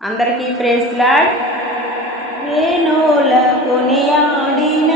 అందరికీ praise lord. వేణుల కొనియాడిన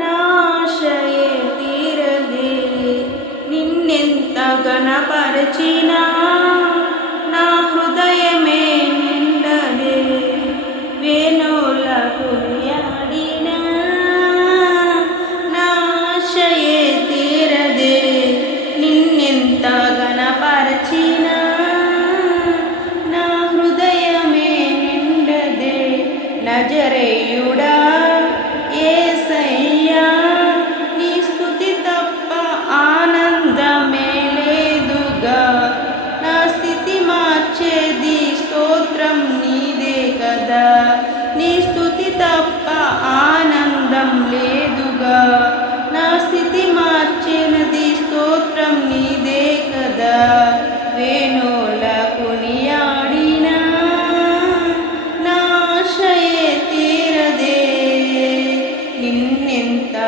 నాశయ తీరదే నిన్నెంత గణపరచినా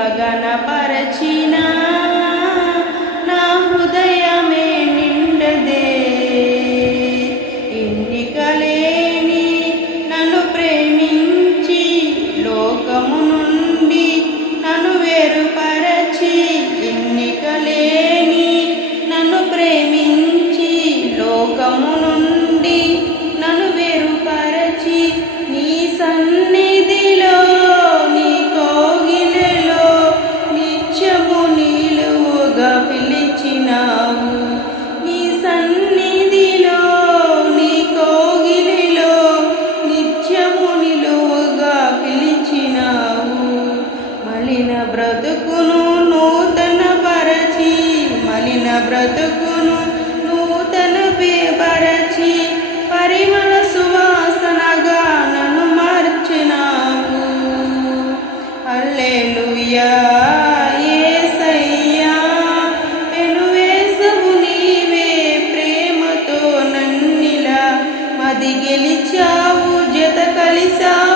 గగనపరచిన గెలిచావు జత కలిసావు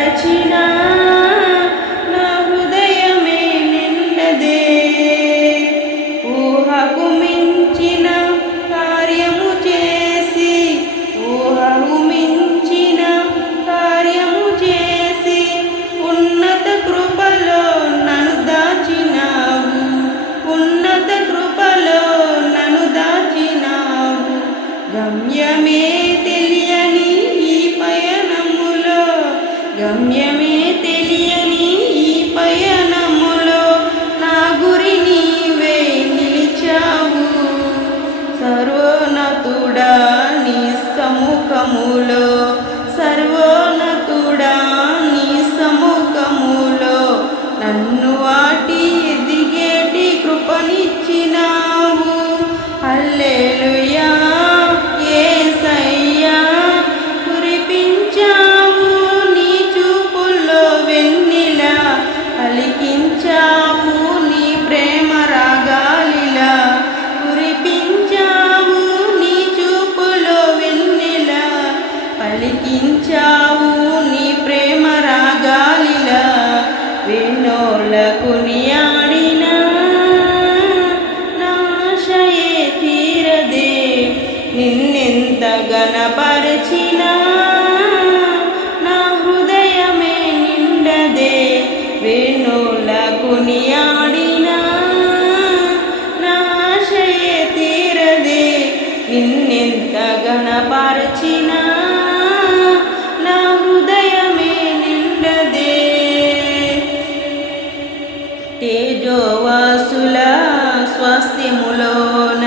నిన్నే వేణుల కొనియాడిన నాశయ తీరదే. నిన్నెంత గణపరచిన నా హృదయమే నిండదే. తేజోవాసుల స్వస్తిములోన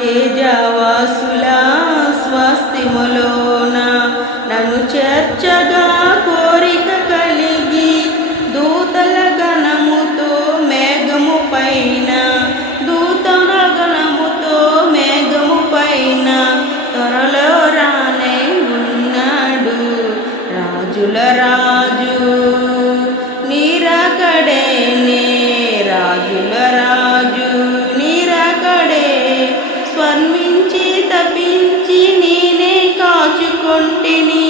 తేజవాసుల స్వస్తిములోన నన్ను చర్చ రాజుల నీరకడే నే రాజుల రాజు నీరాకడే స్వర్మించి తపించి నేనే కాచుకొంటిని.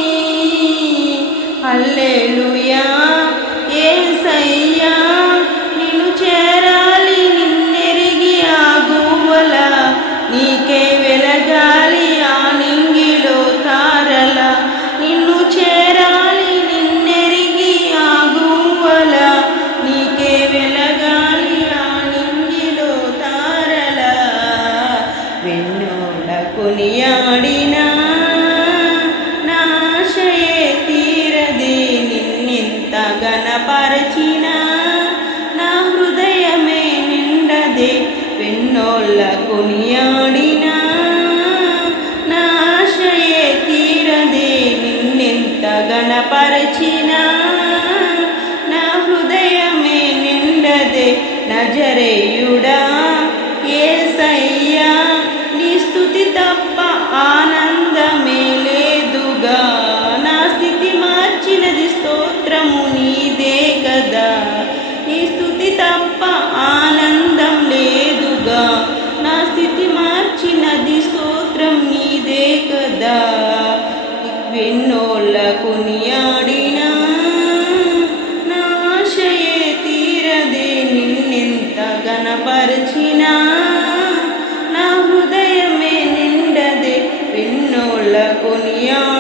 అల్లెలుయా కొనియాడినా నాశయే తీరది నిన్నింత గణపరచిన నా హృదయమే నిండది వెన్నోళ్ళ కొనియాడినా నాశయే తీరది నిన్నింత గణపరచిన నా హృదయమే నిండదే నజరేయుడా ఏ తప్ప ఆనందం లేదుగా. నా స్థితి మార్చినది స్తోత్రం నీదే కదా. వెన్నోళ్ళ కొనియాడిన నా ఆశయే తీరదే. నిన్నెంత గణపరిచినా నా హృదయమే నిండదే. వెన్నోళ్ళ కొనియాడి